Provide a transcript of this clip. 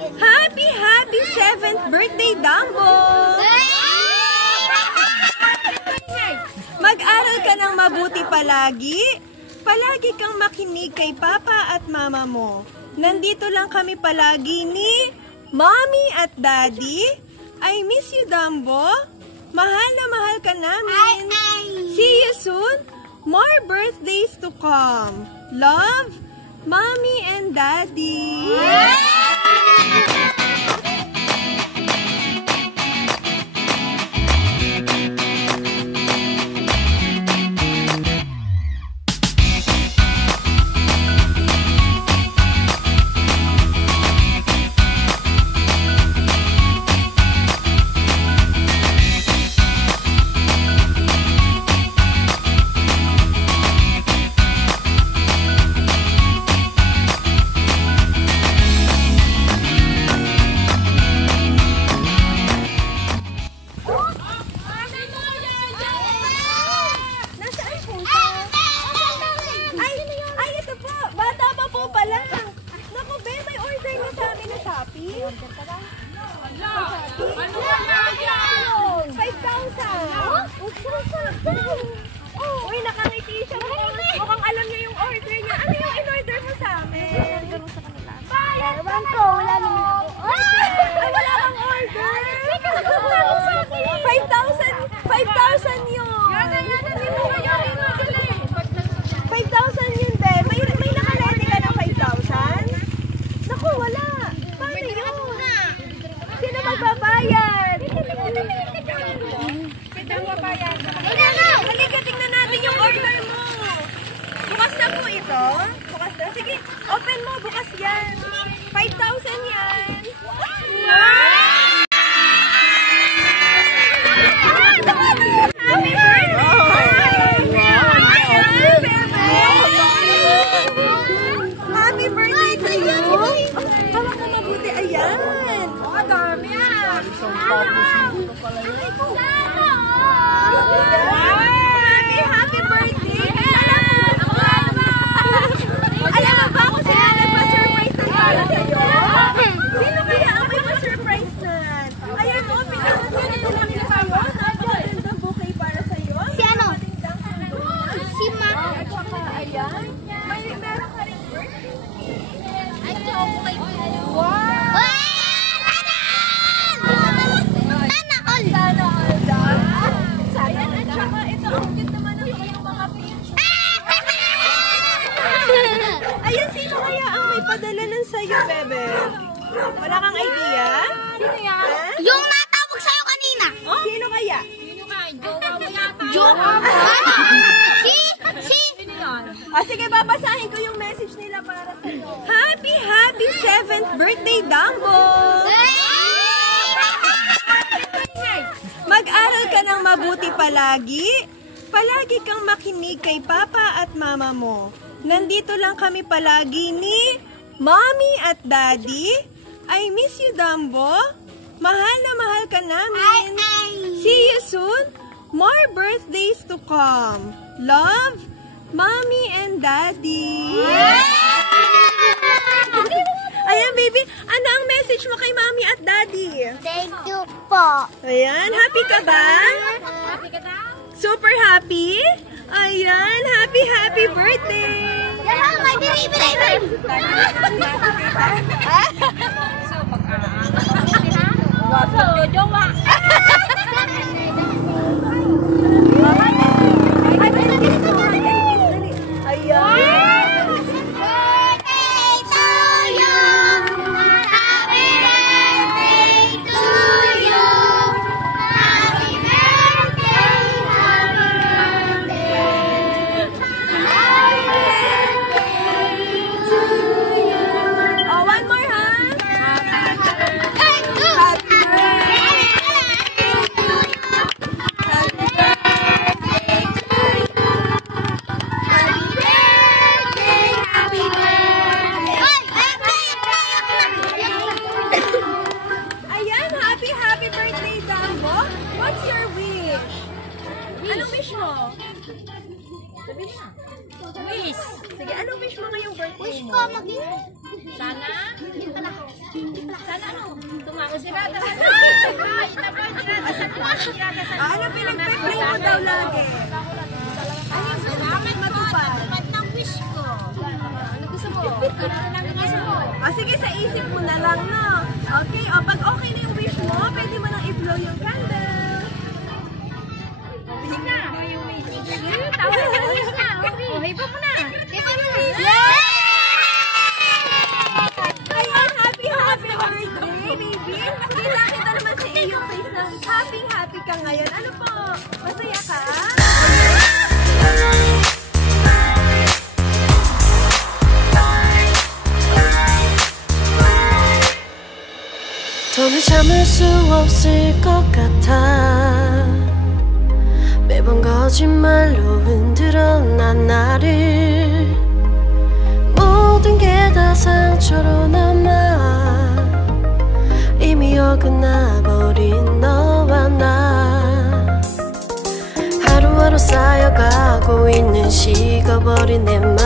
Happy 7th birthday, Dumbo! Mag-aral ka ng mabuti palagi. Palagi kang makinig kay Papa at Mama mo. Nandito lang kami palagi ni Mommy at Daddy. I miss you, Dumbo. Mahal na mahal ka namin. See you soon. More birthdays to come. Love, Mommy and Daddy. Uy, nakangiti siya. Mukhang alam niya yung order niya. Ano yung in-order mo sa amin? In-order mo sa kanila. Bayad ka na! Wala naman ako. Ay, wala kang order. 5,000 yun. 5,000 yun, be. May nakalete ka ng 5,000? Naku, wala. Paano yun? Sino magbabayad? Halika, tingnan natin yung order mo. Bukas na po ito. Bukas na. Sige, open mo. Bukas yan. 5,000 yan. Happy birthday! Happy birthday to you! Hawak mo mabuti. Ayan. Oh, dami yan. Happy birthday! Alam mo ba kung sino nagpa-surprise na para sa'yo? Sino kaya ang may pa-surprise na? Ayan o, pinasas yun ito lang na sa'yo. Napakagandang bouquet para sa'yo. Si ano? Si Ma. Ayan. Meron ka rin birthday. Ay, chocolate. Wow! Ayan, sino kaya ang may padala ng sayo, bebe? Wala kang idea? Sino yan? Yung natawag sa'yo kanina. Oh? Sino kaya? Jowa mo. Si. O sige, babasahin ko yung message nila para sa'yo. Happy 7th birthday, Dumbo! Mag-aral ka ng mabuti palagi. Palagi kang makinig kay Papa at Mama mo. Nandito lang kami palagi ni Mommy at Daddy. I miss you, Dumbo. Mahal na mahal ka namin. See you soon. More birthdays to come. Love, Mommy and Daddy. Ayan, baby. Ano ang message mo kay Mommy at Daddy? Thank you po. Ayan, happy ka ba? Super happy? Ayan, happy birthday! Yan, may delivery. Jowa. Wish. Sige, anong wish mo ngayong birthday Wish mo? ko maging... Sana? Ano pinagpe-pray mo daw lagi? Ano yung gusto mo matupad? ng wish ko. Ano gusto mo? Ano gusto mo? O sige, sa isip mo na lang, no? Okay, o pag okay na yung wish mo, pwede mo nang i-blow yung candle. Wish na. Tawa na ng wish na. Okay po mo na. Hipo mo. Ayan, happy birthday, baby! Kita naman sa iyong face na happy ka ngayon. Ano po? Masaya ka? 더는 참을 수 없을 것 같아 매번 거짓말로 흔들어 난 나를 모든 게 다 상처로 남아 이미 어긋나버린 너와 나 하루하루 쌓여가고 있는 식어버린 내 맘